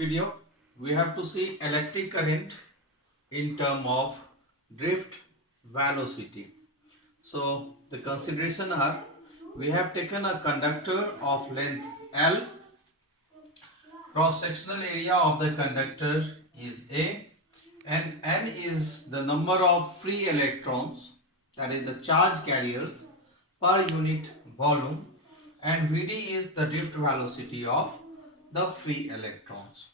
video, we have to see electric current in term of drift velocity. So the consideration are, we have taken a conductor of length L, cross sectional area of the conductor is A, and N is the number of free electrons, that is the charge carriers per unit volume, and Vd is the drift velocity of the free electrons.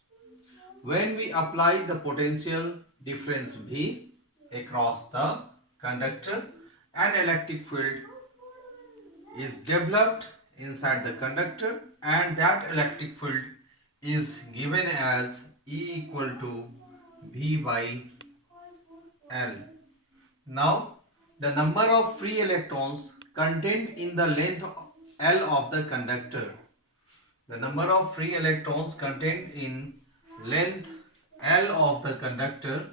When we apply the potential difference V across the conductor, an electric field is developed inside the conductor, and that electric field is given as E equal to V by L. Now, the number of free electrons contained in the length L of the conductor, the number of free electrons contained in length L of the conductor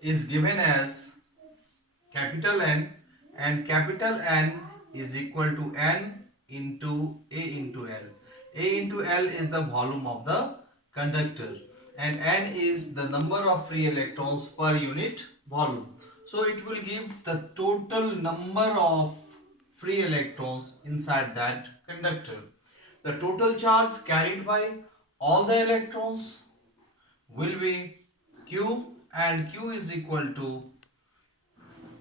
is given as capital N, and capital N is equal to N into A into L. A into L is the volume of the conductor and N is the number of free electrons per unit volume. So it will give the total number of free electrons inside that conductor. The total charge carried by all the electrons will be Q, and Q is equal to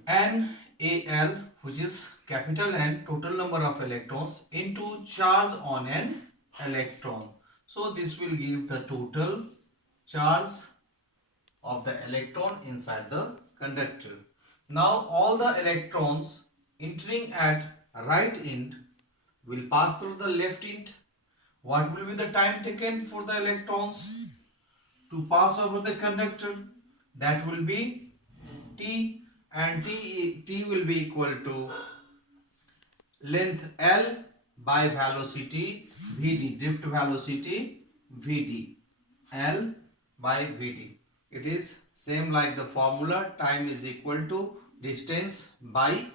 NaL, which is capital N, total number of electrons, into charge on an electron. So this will give the total charge of the electron inside the conductor. Now all the electrons entering at right end will pass through the left end. What will be the time taken for the electrons to pass over the conductor? That will be T, and T will be equal to length L by velocity Vd, drift velocity Vd, L by Vd. It is same like the formula, time is equal to distance by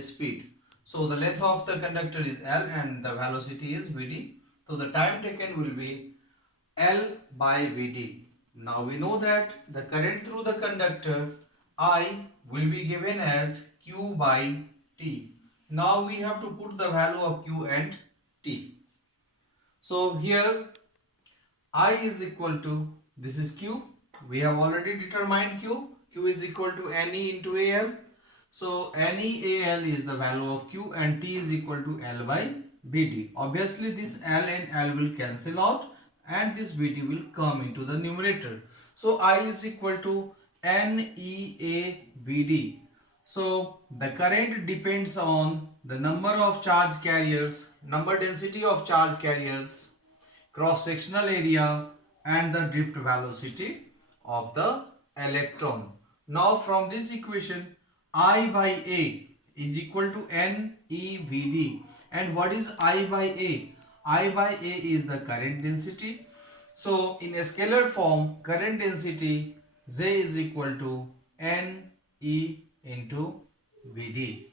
speed. So the length of the conductor is L and the velocity is Vd. So the time taken will be L by Vd. Now we know that the current through the conductor I will be given as Q by T. Now we have to put the value of Q and T. So here I is equal to, this is Q. We have already determined Q. Q is equal to Ne into Al. So NeAl is the value of Q and T is equal to L by Vd. Obviously this L and L will cancel out and this Vd will come into the numerator. So I is equal to NeAVd. So the current depends on the number of charge carriers, number density of charge carriers, cross sectional area and the drift velocity of the electron. Now from this equation, I by A is equal to NeVd. And what is I by A? I by A is the current density. So in a scalar form, current density J is equal to Ne into Vd.